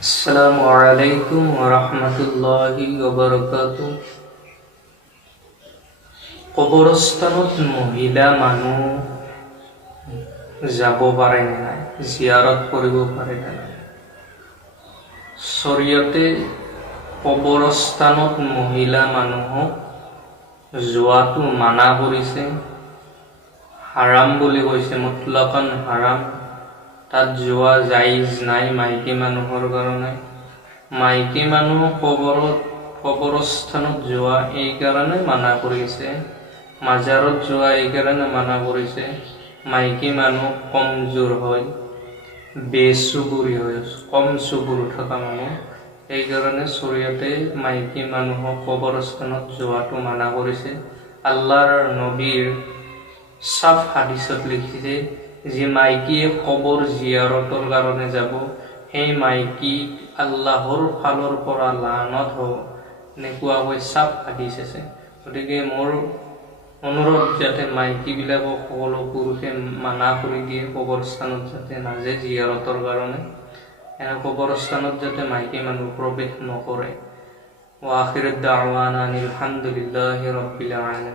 Assalamualaikum warahmatullahi wabarakatuh. কবৰস্থানত মহিলা মানুহ যাব পাৰে নে নাই, জিয়াৰত কৰিব পাৰে নে নাই? শৰীয়তে কবৰস্থানত মহিলা মানুহক যোৱাটো মানা কৰিছে, হাৰাম বুলি কৈছে, মুতলাকান হাৰাম। তাত যোৱা জাইজ নাই মাইকী মানুহৰ কাৰণে। মাইকী মানুহ কবৰস্থানত যোৱা এই কাৰণে মানা কৰিছে, মাজাৰত যোৱা এই কাৰণে মানা কৰিছে। মাইকী মানুহ কমজোৰ হয়, বেচুবুৰী হয়, কম চুবুৰ থকা মানুহ, এইকাৰণে শৰীয়তে মাইকী মানুহক কবৰস্থানত যোৱাটো মানা কৰিছে। আল্লাহৰ নবীৰ সাফ হাদিছত লিখিছে যে মাইকীয়ে কবৰ জিয়াৰতৰ কাৰণে যাব, সেই মাইকী আল্লাহৰ ফালৰ পৰা লানত হ'ব, এনেকুৱাকৈ সাফ হাদিছ আছে। গতিকে মোৰ অনুৰোধ, যাতে মাইকীবিলাকক সকলো পুৰুষে মানা কৰি দিয়ে কবৰস্থানত যাতে নাযায় জিয়াৰতৰ কাৰণে, এনে কবৰস্থানত যাতে মাইকী মানুহ প্ৰৱেশ নকৰে। ওয়া আখিৰু দাৱানা আনিল হামদুলিল্লাহি ৰাব্বিল আলামিন।